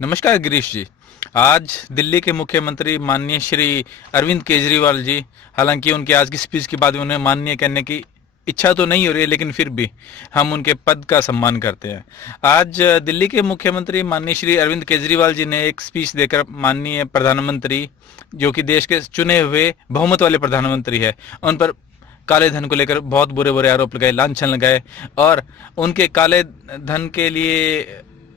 नमस्कार गिरीश जी। आज दिल्ली के मुख्यमंत्री माननीय श्री अरविंद केजरीवाल जी, हालांकि उनकी आज की स्पीच के बाद उन्हें माननीय कहने की इच्छा तो नहीं हो रही है, लेकिन फिर भी हम उनके पद का सम्मान करते हैं। आज दिल्ली के मुख्यमंत्री माननीय श्री अरविंद केजरीवाल जी ने एक स्पीच देकर माननीय प्रधानमंत्री, जो कि देश के चुने हुए बहुमत वाले प्रधानमंत्री है, उन पर काले धन को लेकर बहुत बुरे बुरे आरोप लगाए, लांछन लगाए और उनके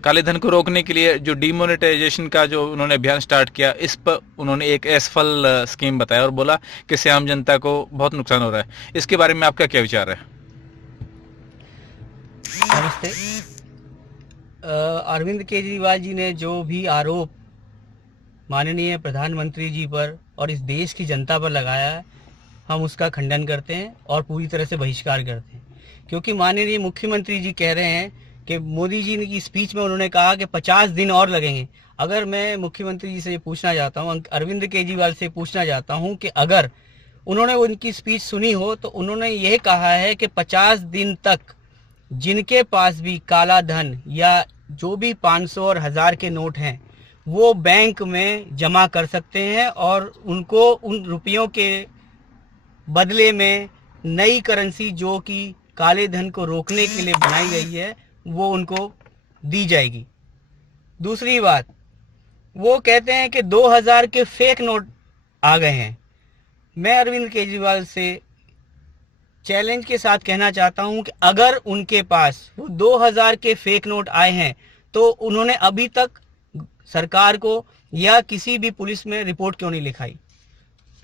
काले धन को रोकने के लिए जो डिमोनेटाइजेशन का जो उन्होंने अभियान स्टार्ट किया, इस पर उन्होंने एक असफल स्कीम बताया और बोला कि इससे आम जनता को बहुत नुकसान हो रहा है। इसके बारे में आपका क्या विचार है? नमस्ते। अरविंद केजरीवाल जी ने जो भी आरोप माननीय प्रधानमंत्री जी पर और इस देश की जनता पर लगाया है, हम उसका खंडन करते हैं और पूरी तरह से बहिष्कार करते हैं। क्योंकि माननीय मुख्यमंत्री जी कह रहे हैं कि मोदी जी की स्पीच में उन्होंने कहा कि 50 दिन और लगेंगे। अगर मैं मुख्यमंत्री जी से ये पूछना चाहता हूँ, अरविंद केजरीवाल से पूछना चाहता हूँ कि अगर उन्होंने उनकी स्पीच सुनी हो तो उन्होंने यह कहा है कि 50 दिन तक जिनके पास भी काला धन या जो भी 500 और 1000 के नोट हैं वो बैंक में जमा कर सकते हैं और उनको उन रुपयों के बदले में नई करेंसी जो कि काले धन को रोकने के लिए बनाई गई है वो उनको दी जाएगी। दूसरी बात, वो कहते हैं कि 2000 के फेक नोट आ गए हैं। मैं अरविंद केजरीवाल से चैलेंज के साथ कहना चाहता हूं कि अगर उनके पास वो 2000 के फेक नोट आए हैं तो उन्होंने अभी तक सरकार को या किसी भी पुलिस में रिपोर्ट क्यों नहीं लिखाई।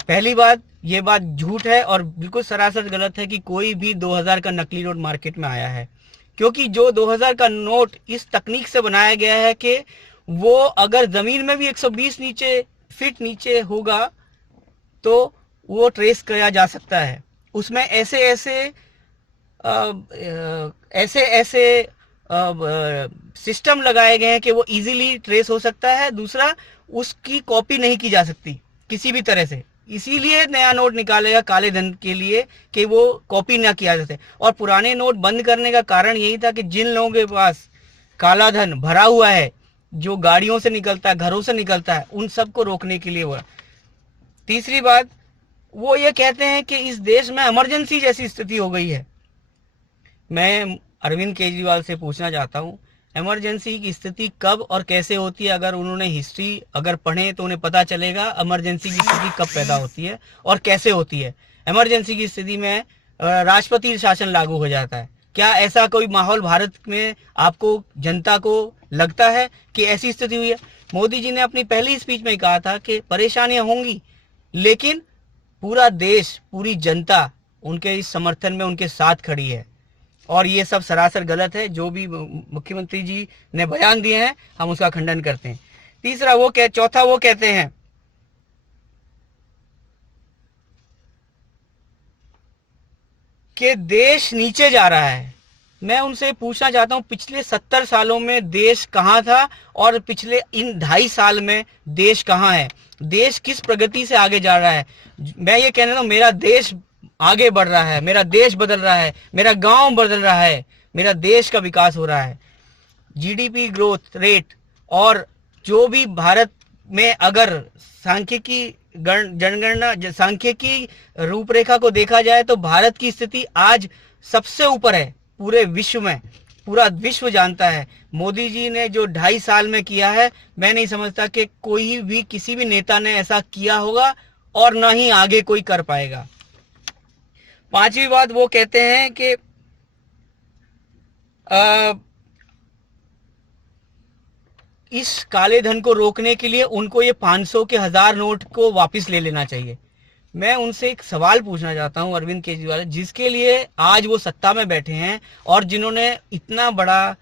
पहली बात, ये बात झूठ है और बिल्कुल सरासर गलत है कि कोई भी 2000 का नकली नोट मार्केट में आया है, क्योंकि जो 2000 का नोट इस तकनीक से बनाया गया है कि वो अगर जमीन में भी 120 फीट नीचे होगा तो वो ट्रेस किया जा सकता है। उसमें ऐसे सिस्टम लगाए गए हैं कि वो इजीली ट्रेस हो सकता है। दूसरा, उसकी कॉपी नहीं की जा सकती किसी भी तरह से, इसीलिए नया नोट निकालेगा काले धन के लिए कि वो कॉपी ना किया जा सके। और पुराने नोट बंद करने का कारण यही था कि जिन लोगों के पास काला धन भरा हुआ है, जो गाड़ियों से निकलता है, घरों से निकलता है, उन सबको रोकने के लिए हुआ। तीसरी बात, वो ये कहते हैं कि इस देश में इमरजेंसी जैसी स्थिति हो गई है। मैं अरविंद केजरीवाल से पूछना चाहता हूँ, इमरजेंसी की स्थिति कब और कैसे होती है? अगर उन्होंने हिस्ट्री अगर पढ़े तो उन्हें पता चलेगा इमरजेंसी की स्थिति कब पैदा होती है और कैसे होती है। इमरजेंसी की स्थिति में राष्ट्रपति शासन लागू हो जाता है। क्या ऐसा कोई माहौल भारत में आपको, जनता को लगता है कि ऐसी स्थिति हुई है? मोदी जी ने अपनी पहली स्पीच में कहा था कि परेशानियां होंगी, लेकिन पूरा देश, पूरी जनता उनके इस समर्थन में उनके साथ खड़ी है। और ये सब सरासर गलत है। जो भी मुख्यमंत्री जी ने बयान दिए हैं हम उसका खंडन करते हैं। चौथा वो कहते हैं कि देश नीचे जा रहा है। मैं उनसे पूछना चाहता हूं, पिछले 70 सालों में देश कहां था और पिछले इन 2.5 साल में देश कहां है? देश किस प्रगति से आगे जा रहा है? मैं ये कहना हूं, मेरा देश आगे बढ़ रहा है, मेरा देश बदल रहा है, मेरा गांव बदल रहा है, मेरा देश का विकास हो रहा है। जीडीपी ग्रोथ रेट और जो भी भारत में अगर सांख्यिकी रूपरेखा को देखा जाए तो भारत की स्थिति आज सबसे ऊपर है पूरे विश्व में। पूरा विश्व जानता है मोदी जी ने जो 2.5 साल में किया है। मैं नहीं समझता कि कोई भी किसी भी नेता ने ऐसा किया होगा और ना ही आगे कोई कर पाएगा। पांचवी बात, वो कहते हैं कि इस काले धन को रोकने के लिए उनको ये 500 के 1000 नोट को वापस ले लेना चाहिए। मैं उनसे एक सवाल पूछना चाहता हूं, अरविंद केजरीवाल, जिसके लिए आज वो सत्ता में बैठे हैं और जिन्होंने इतना बड़ा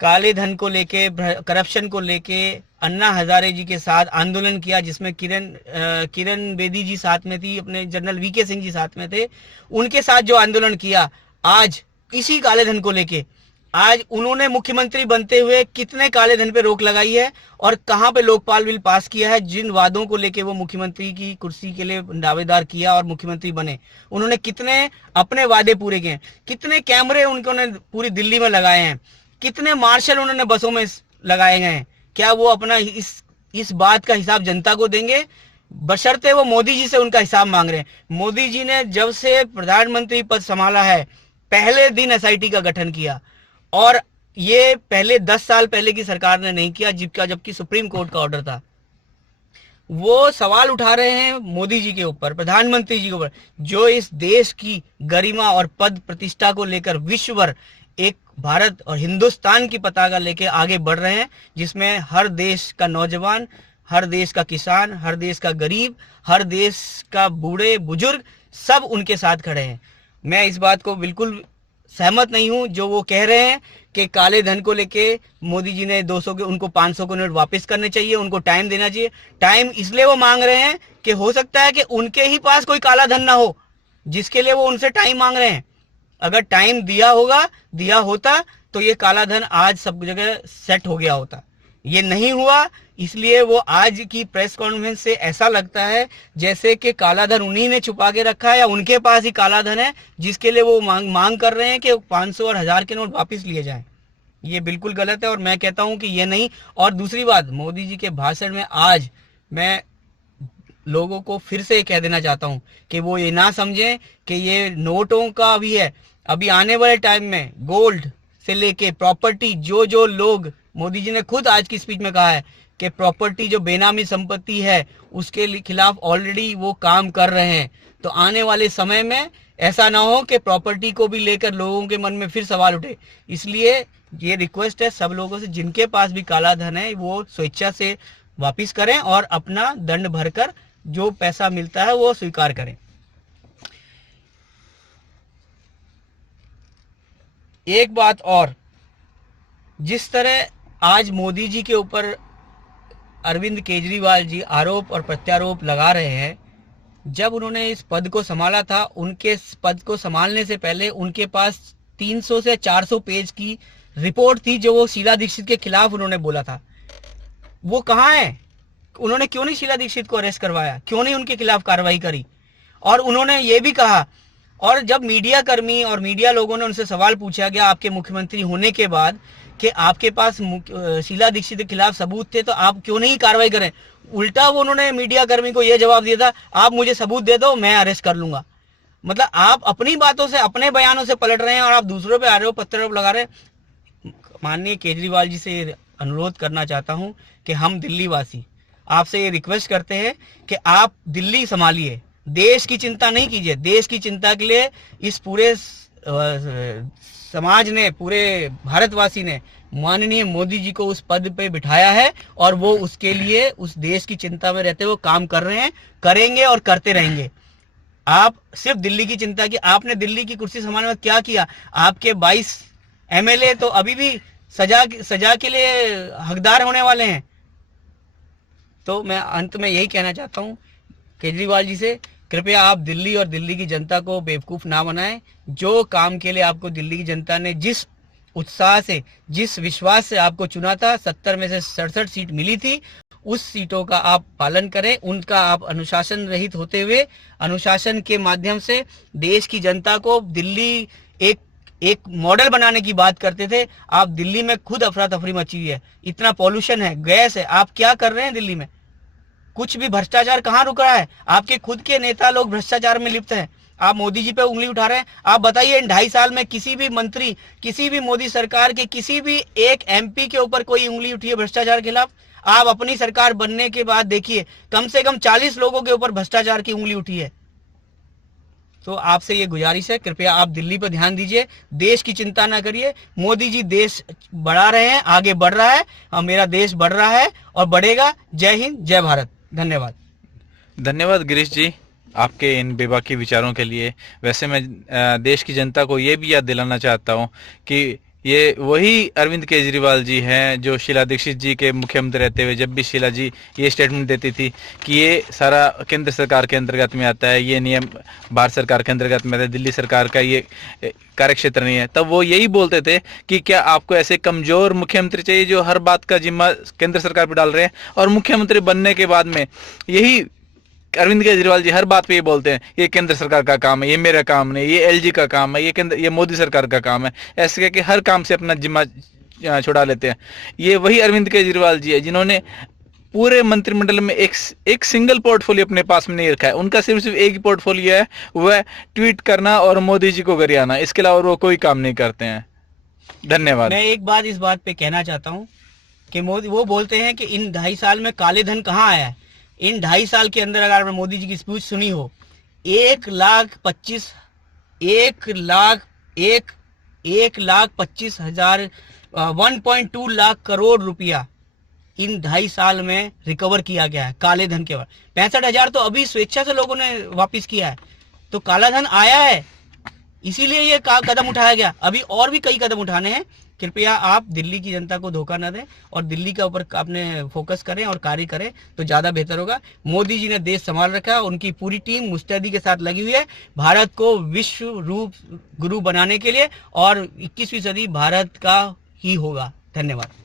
काले धन को लेके, करप्शन को लेके अन्ना हजारे जी के साथ आंदोलन किया, जिसमें किरण बेदी जी साथ में थी, अपने जनरल वीके सिंह जी साथ में थे। उनके साथ जो आंदोलन किया आज इसी काले धन को लेके, आज उन्होंने मुख्यमंत्री बनते हुए कितने काले धन पे रोक लगाई है और कहां पे लोकपाल बिल पास किया है? जिन वादों को लेके वो मुख्यमंत्री की कुर्सी के लिए दावेदार किया और मुख्यमंत्री बने, उन्होंने कितने अपने वादे पूरे किए? कितने कैमरे उन्होंने पूरी दिल्ली में लगाए हैं? कितने मार्शल उन्होंने बसों में लगाए गए हैं? क्या वो अपना इस बात का हिसाब जनता को देंगे? बशर्ते वो मोदी जी से उनका हिसाब मांग रहे हैं। मोदी जी ने जब से प्रधानमंत्री पद संभाला है, पहले दिन एसआईटी का गठन किया, और ये पहले 10 साल पहले की सरकार ने नहीं किया, जबकि सुप्रीम कोर्ट का ऑर्डर था। वो सवाल उठा रहे हैं मोदी जी के ऊपर, प्रधानमंत्री जी के ऊपर, जो इस देश की गरिमा और पद प्रतिष्ठा को लेकर विश्व भर एक भारत और हिंदुस्तान की पताका लेके आगे बढ़ रहे हैं, जिसमें हर देश का नौजवान, हर देश का किसान, हर देश का गरीब, हर देश का बूढ़े बुजुर्ग सब उनके साथ खड़े हैं। मैं इस बात को बिल्कुल सहमत नहीं हूं जो वो कह रहे हैं कि काले धन को लेके मोदी जी ने 200 के, उनको 500 के नोट वापस करने चाहिए, उनको टाइम देना चाहिए। टाइम इसलिए वो मांग रहे हैं कि हो सकता है कि उनके ही पास कोई काला धन ना हो, जिसके लिए वो उनसे टाइम मांग रहे हैं। अगर टाइम दिया होता तो ये काला धन आज सब जगह सेट हो गया होता। ये नहीं हुआ, इसलिए वो आज की प्रेस कॉन्फ्रेंस से ऐसा लगता है जैसे कि काला धन उन्हीं ने छुपा के रखा है, या उनके पास ही काला धन है, जिसके लिए वो मांग कर रहे हैं कि 500 और 1000 के नोट वापस लिए जाएं। ये बिल्कुल गलत है, और मैं कहता हूं कि ये नहीं। और दूसरी बात, मोदी जी के भाषण में आज मैं लोगों को फिर से कह देना चाहता हूं कि वो ये ना समझें कि ये नोटों का भी है। अभी आने वाले टाइम में गोल्ड से लेके प्रॉपर्टी, जो लोग, मोदी जी ने खुद आज की स्पीच में कहा है कि प्रॉपर्टी जो बेनामी संपत्ति है उसके खिलाफ ऑलरेडी वो काम कर रहे हैं। तो आने वाले समय में ऐसा ना हो कि प्रॉपर्टी को भी लेकर लोगों के मन में फिर सवाल उठे। इसलिए ये रिक्वेस्ट है सब लोगों से, जिनके पास भी काला धन है वो स्वेच्छा से वापिस करें और अपना दंड भरकर जो पैसा मिलता है वो स्वीकार करें। एक बात और, जिस तरह आज मोदी जी के ऊपर अरविंद केजरीवाल जी आरोप और प्रत्यारोप लगा रहे हैं, जब उन्होंने इस पद को संभाला था, उनके पद को संभालने से पहले उनके पास 300 से 400 पेज की रिपोर्ट थी जो वो शीला दीक्षित के खिलाफ उन्होंने बोला था। वो कहाँ है? उन्होंने क्यों नहीं शीला दीक्षित को अरेस्ट करवाया? क्यों नहीं उनके खिलाफ कार्रवाई करी? और उन्होंने ये भी कहा, और जब मीडिया कर्मी और मीडिया लोगों ने उनसे सवाल पूछा गया आपके मुख्यमंत्री होने के बाद कि आपके पास शीला दीक्षित के खिलाफ सबूत थे तो आप क्यों नहीं कार्रवाई करें, उल्टा वो उन्होंने मीडिया कर्मी को यह जवाब दिया था, आप मुझे सबूत दे दो, मैं अरेस्ट कर लूंगा। मतलब आप अपनी बातों से, अपने बयानों से पलट रहे हैं और आप दूसरों पे आरोप प्रत्यारोप लगा रहे हैं। माननीय केजरीवाल जी से अनुरोध करना चाहता हूं कि हम दिल्ली वासी आपसे ये रिक्वेस्ट करते हैं कि आप दिल्ली संभालिए, देश की चिंता नहीं कीजिए। देश की चिंता के लिए इस पूरे समाज ने, पूरे भारतवासी ने माननीय मोदी जी को उस पद पे बिठाया है, और वो उसके लिए, उस देश की चिंता में रहते हुए काम कर रहे हैं, करेंगे और करते रहेंगे। आप सिर्फ दिल्ली की चिंता की, आपने दिल्ली की कुर्सी संभालने में क्या किया? आपके 22 एमएलए तो अभी भी सजा के लिए हकदार होने वाले हैं। तो मैं अंत में यही कहना चाहता हूं केजरीवाल जी से, कृपया आप दिल्ली और दिल्ली की जनता को बेवकूफ़ ना बनाएं। जो काम के लिए आपको दिल्ली की जनता ने जिस उत्साह से, जिस विश्वास से आपको चुना था, 70 में से 67 सीट मिली थी, उस सीटों का आप पालन करें, उनका आप अनुशासन रहित होते हुए, अनुशासन के माध्यम से देश की जनता को दिल्ली एक मॉडल बनाने की बात करते थे। आप दिल्ली में खुद अफरा तफरी मची हुई है, इतना पॉल्यूशन है, गैस है, आप क्या कर रहे हैं दिल्ली में? कुछ भी भ्रष्टाचार कहाँ रुक रहा है? आपके खुद के नेता लोग भ्रष्टाचार में लिप्त हैं, आप मोदी जी पे उंगली उठा रहे हैं। आप बताइए, इन 2.5 साल में किसी भी मंत्री, किसी भी मोदी सरकार के किसी भी एक एमपी के ऊपर कोई उंगली उठी है भ्रष्टाचार के खिलाफ? आप अपनी सरकार बनने के बाद देखिए, कम से कम 40 लोगों के ऊपर भ्रष्टाचार की उंगली उठी है। तो आपसे ये गुजारिश है, कृपया आप दिल्ली पर ध्यान दीजिए, देश की चिंता ना करिए। मोदी जी देश बढ़ा रहे हैं, आगे बढ़ रहा है, और मेरा देश बढ़ रहा है और बढ़ेगा। जय हिंद, जय भारत। धन्यवाद। धन्यवाद गिरीश जी, आपके इन बेबाकी विचारों के लिए। वैसे मैं देश की जनता को ये भी याद दिलाना चाहता हूँ कि ये वही अरविंद केजरीवाल जी हैं जो शीला दीक्षित जी के मुख्यमंत्री रहते हुए, जब भी शीला जी ये स्टेटमेंट देती थी कि ये सारा केंद्र सरकार के अंतर्गत में आता है, ये नियम भारत सरकार के अंतर्गत में आता है, दिल्ली सरकार का ये कार्यक्षेत्र नहीं है, तब वो यही बोलते थे कि क्या आपको ऐसे कमजोर मुख्यमंत्री चाहिए जो हर बात का जिम्मा केंद्र सरकार पर डाल रहे हैं? और मुख्यमंत्री बनने के बाद में यही अरविंद केजरीवाल जी हर बात पे ये बोलते हैं, ये केंद्र सरकार का काम है, ये मेरा काम नहीं, ये एलजी का काम है, ये मोदी सरकार का काम है। ऐसे करके हर काम से अपना जिम्मा छुड़ा लेते हैं। ये वही अरविंद केजरीवाल जी है जिन्होंने पूरे मंत्रिमंडल में एक सिंगल पोर्टफोलियो अपने पास में नहीं रखा है। उनका सिर्फ एक ही पोर्टफोलियो है, वह ट्वीट करना और मोदी जी को गरियाना। इसके अलावा वो कोई काम नहीं करते हैं। धन्यवाद। मैं एक बात इस बात पे कहना चाहता हूँ कि मोदी, वो बोलते हैं कि इन 2.5 साल में काले धन कहाँ आया है। इन 2.5 साल के अंदर अगर आपने मोदी जी की स्पीच सुनी हो, 1,25,000 1.2 लाख करोड़ रुपया इन 2.5 साल में रिकवर किया गया है काले धन के। 65,000 तो अभी स्वेच्छा से लोगों ने वापस किया है। तो काला धन आया है, इसीलिए ये कदम उठाया गया। अभी और भी कई कदम उठाने हैं। कृपया आप दिल्ली की जनता को धोखा न दें और दिल्ली के ऊपर अपने फोकस करें और कार्य करें तो ज्यादा बेहतर होगा। मोदी जी ने देश संभाल रखा है, उनकी पूरी टीम मुस्तैदी के साथ लगी हुई है भारत को विश्व रूप गुरु बनाने के लिए, और 21वीं सदी भारत का ही होगा। धन्यवाद।